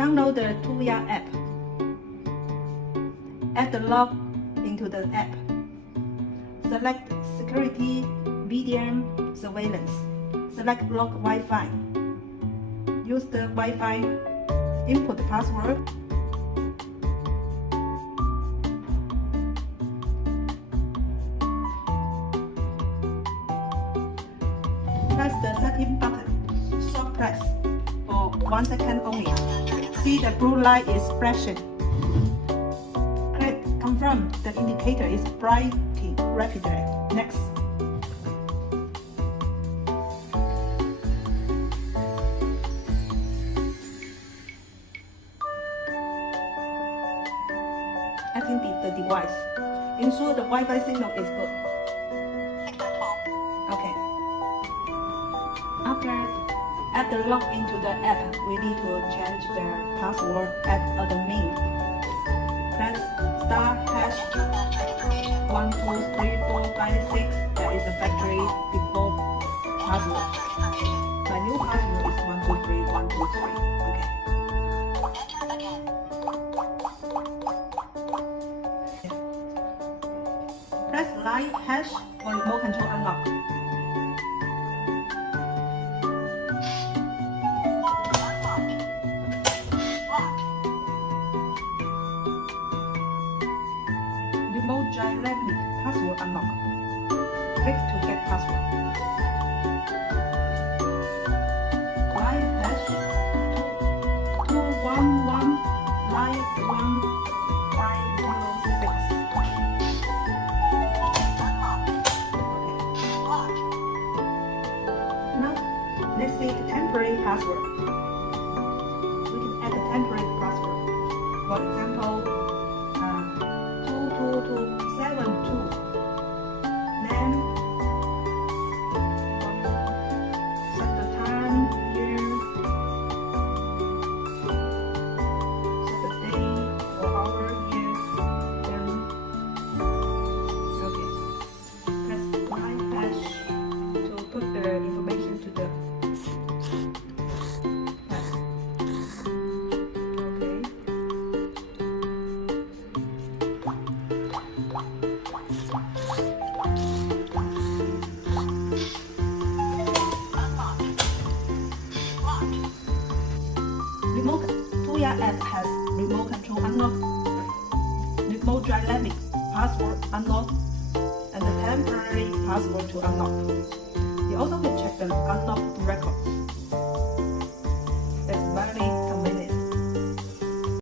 Download the TUYA app. Add the lock into the app. Select Security Medium Surveillance. Select Lock Wi-Fi. Use the Wi-Fi input password. Press the setting button. Short press for 1 second only. See the blue light is flashing. Click confirm the indicator is brightening rapidly. Next. Activate the device. Ensure the Wi-Fi signal is good. Okay. After add the lock into the app, we need to change the password at admin. Press star hash 1 2 3 4 5 6. That is the factory default password. My new password is 1 2 3 1 2 3. Okay. Press line hash for remote control unlock. Remote dynamic password unlock. Click to get password. Line hash 211 line 1506. Now let's see the temporary password. We can add a temporary password. For example, 22272. Then set the time, year, set the day or hour, year, then okay. Press line hash to put the information to the hash. Okay. Remote TUYA app has remote control unlock, remote dynamic password unlock, and the temporary password to unlock. You also can check the unlock record.